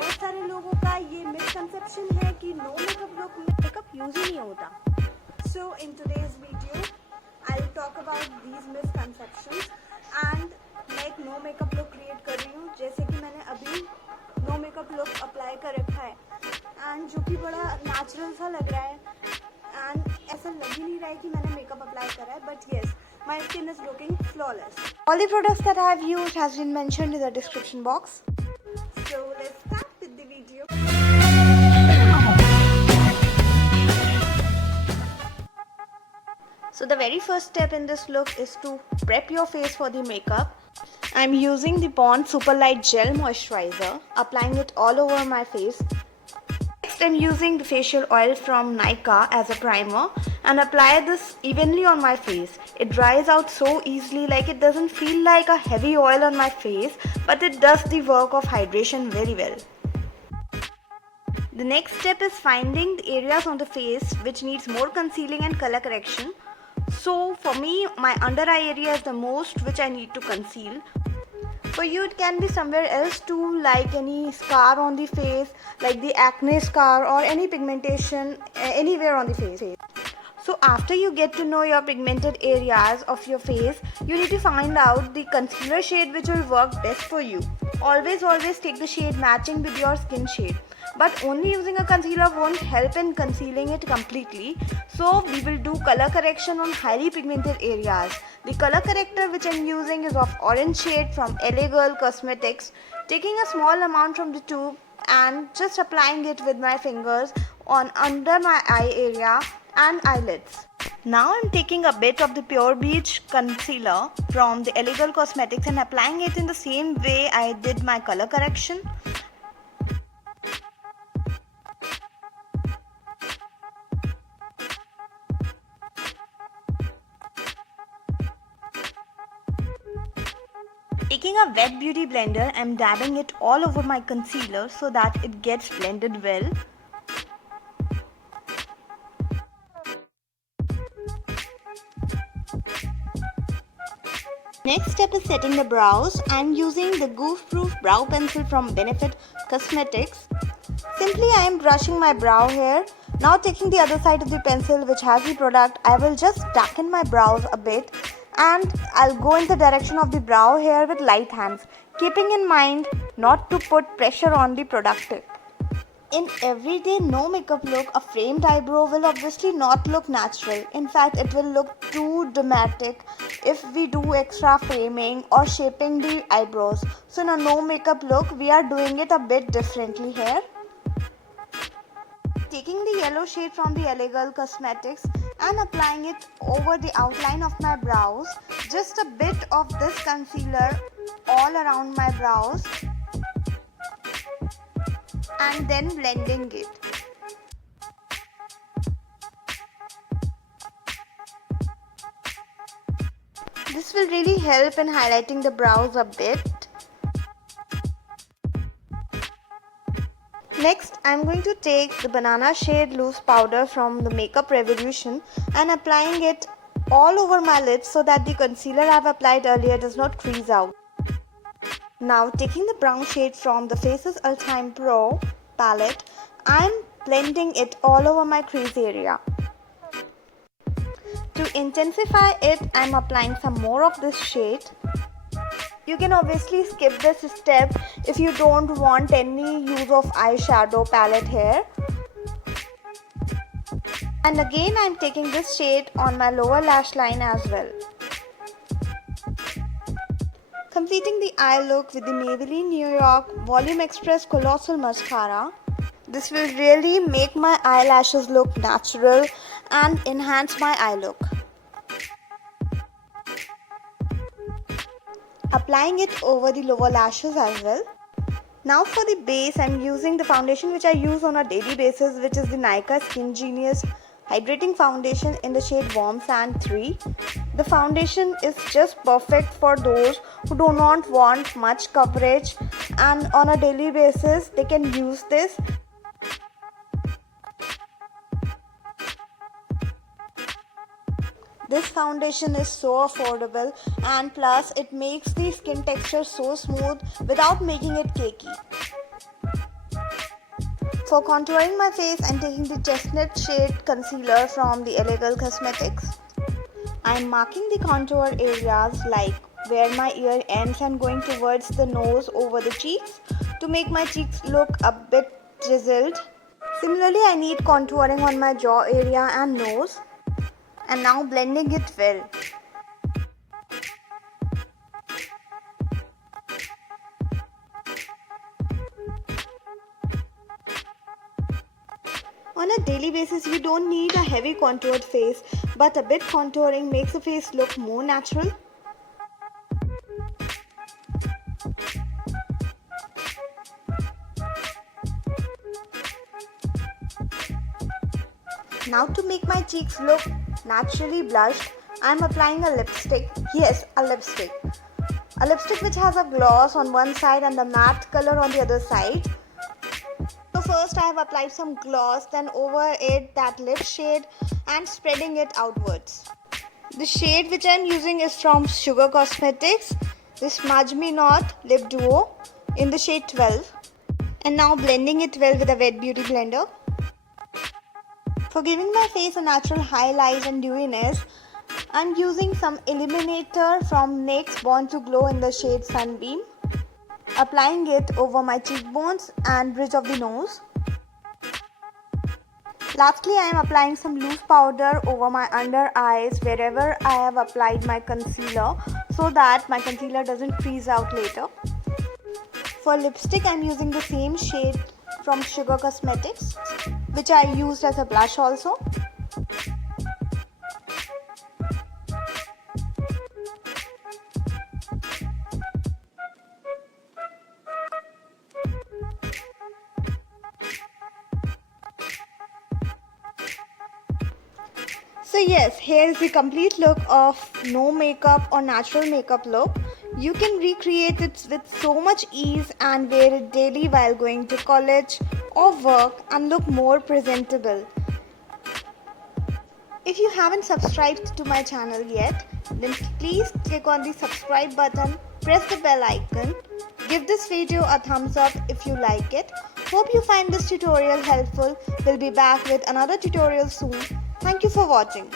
बहुत सारे लोगों का ये मिसकंसेप्शन है कि नो मेकअप लुक में मेकअप यूज ही नहीं होता. So in today's video, I'll talk about these misconceptions and मैं एक नो मेकअप लुक क्रिएट कर रही हूँ. जैसे कि मैंने अभी नो मेकअप लुक अप्लाई कर रखा है एंड जो कि बड़ा नेचुरल सा लग रहा है एंड ऐसा लग ही नहीं रहा है कि मैंने मेकअप अप्लाई करा है. But yes, my skin is looking flawless. All the products that I have used has been mentioned in the description box. So let's start with the video. So the very first step in this look is to prep your face for the makeup. I'm using the Pond's Super Light Gel Moisturizer, applying it all over my face. Next, I'm using the facial oil from Nykaa as a primer and apply this evenly on my face. It dries out so easily, like it doesn't feel like a heavy oil on my face, but it does the work of hydration very well. The next step is finding the areas on the face which needs more concealing and color correction. So for me, my under eye area is the most which I need to conceal. For you, it can be somewhere else too, like any scar on the face, like the acne scar or any pigmentation anywhere on the face. So after you get to know your pigmented areas of your face, you need to find out the concealer shade which will work best for you. Always take the shade matching with your skin shade. But only using a concealer won't help in concealing it completely. So we will do color correction on highly pigmented areas. The color corrector which I'm using is of orange shade from LA Girl Cosmetics. Taking a small amount from the tube and just applying it with my fingers on under my eye area and eyelids. Now I'm taking a bit of the Pure Beach concealer from the LA Girl Cosmetics and applying it in the same way I did my color correction. Taking a wet beauty blender, I'm dabbing it all over my concealer so that it gets blended well. Next step is setting the brows. I'm using the Goof Proof Brow Pencil from Benefit Cosmetics. Simply I am brushing my brow hair. Now taking the other side of the pencil which has the product, I will just darken my brows a bit and I'll go in the direction of the brow hair with light hands, keeping in mind not to put pressure on the product tip. In everyday no makeup look, a framed eyebrow will obviously not look natural. In fact, it will look too dramatic if we do extra framing or shaping the eyebrows. So in a no makeup look, we are doing it a bit differently here. Taking the yellow shade from the LA Girl Cosmetics and applying it over the outline of my brows. Just a bit of this concealer all around my brows and then blending it. This will really help in highlighting the brows a bit. Next, I'm going to take the Banana Shade Loose Powder from the Makeup Revolution and applying it all over my lids so that the concealer I've applied earlier does not crease out. Now taking the brown shade from the Faces Ultime Pro palette, I'm blending it all over my crease area. To intensify it, I'm applying some more of this shade. You can obviously skip this step if you don't want any use of eyeshadow palette here. And again I'm taking this shade on my lower lash line as well. Completing the eye look with the Maybelline New York Volume Express Colossal Mascara. This will really make my eyelashes look natural and enhance my eye look. Applying it over the lower lashes as well. Now for the base, I'm using the foundation which I use on a daily basis, which is the Nykaa Skin Genius Hydrating Foundation in the shade Warm Sand 3. The foundation is just perfect for those who do not want much coverage and on a daily basis they can use this. This foundation is so affordable and plus it makes the skin texture so smooth without making it cakey. For contouring my face, I'm taking the chestnut shade concealer from the LA Girl Cosmetics. I'm marking the contour areas like where my ear ends and going towards the nose over the cheeks to make my cheeks look a bit chiseled. Similarly, I need contouring on my jaw area and nose, and now blending it well. On a daily basis, you don't need a heavy contoured face, but a bit contouring makes the face look more natural. Now to make my cheeks look naturally blushed, I am applying a lipstick. Yes, a lipstick. A lipstick which has a gloss on one side and a matte color on the other side. So first I have applied some gloss, then over it that lip shade and spreading it outwards. The shade which I am using is from Sugar Cosmetics, this Smudge Me Not Lip Duo in the shade 12. And now blending it well with a wet beauty blender. For giving my face a natural highlight and dewiness, I am using some illuminator from NYX Born to Glow in the shade Sunbeam. Applying it over my cheekbones and bridge of the nose. Lastly, I am applying some loose powder over my under eyes wherever I have applied my concealer so that my concealer doesn't freeze out later. For lipstick, I am using the same shade from Sugar Cosmetics, which I used as a blush also. So yes, here is the complete look of no makeup or natural makeup look. You can recreate it with so much ease and wear it daily while going to college or work and look more presentable. If you haven't subscribed to my channel yet, then please click on the subscribe button, press the bell icon, give this video a thumbs up if you like it. Hope you find this tutorial helpful. We'll be back with another tutorial soon. Thank you for watching.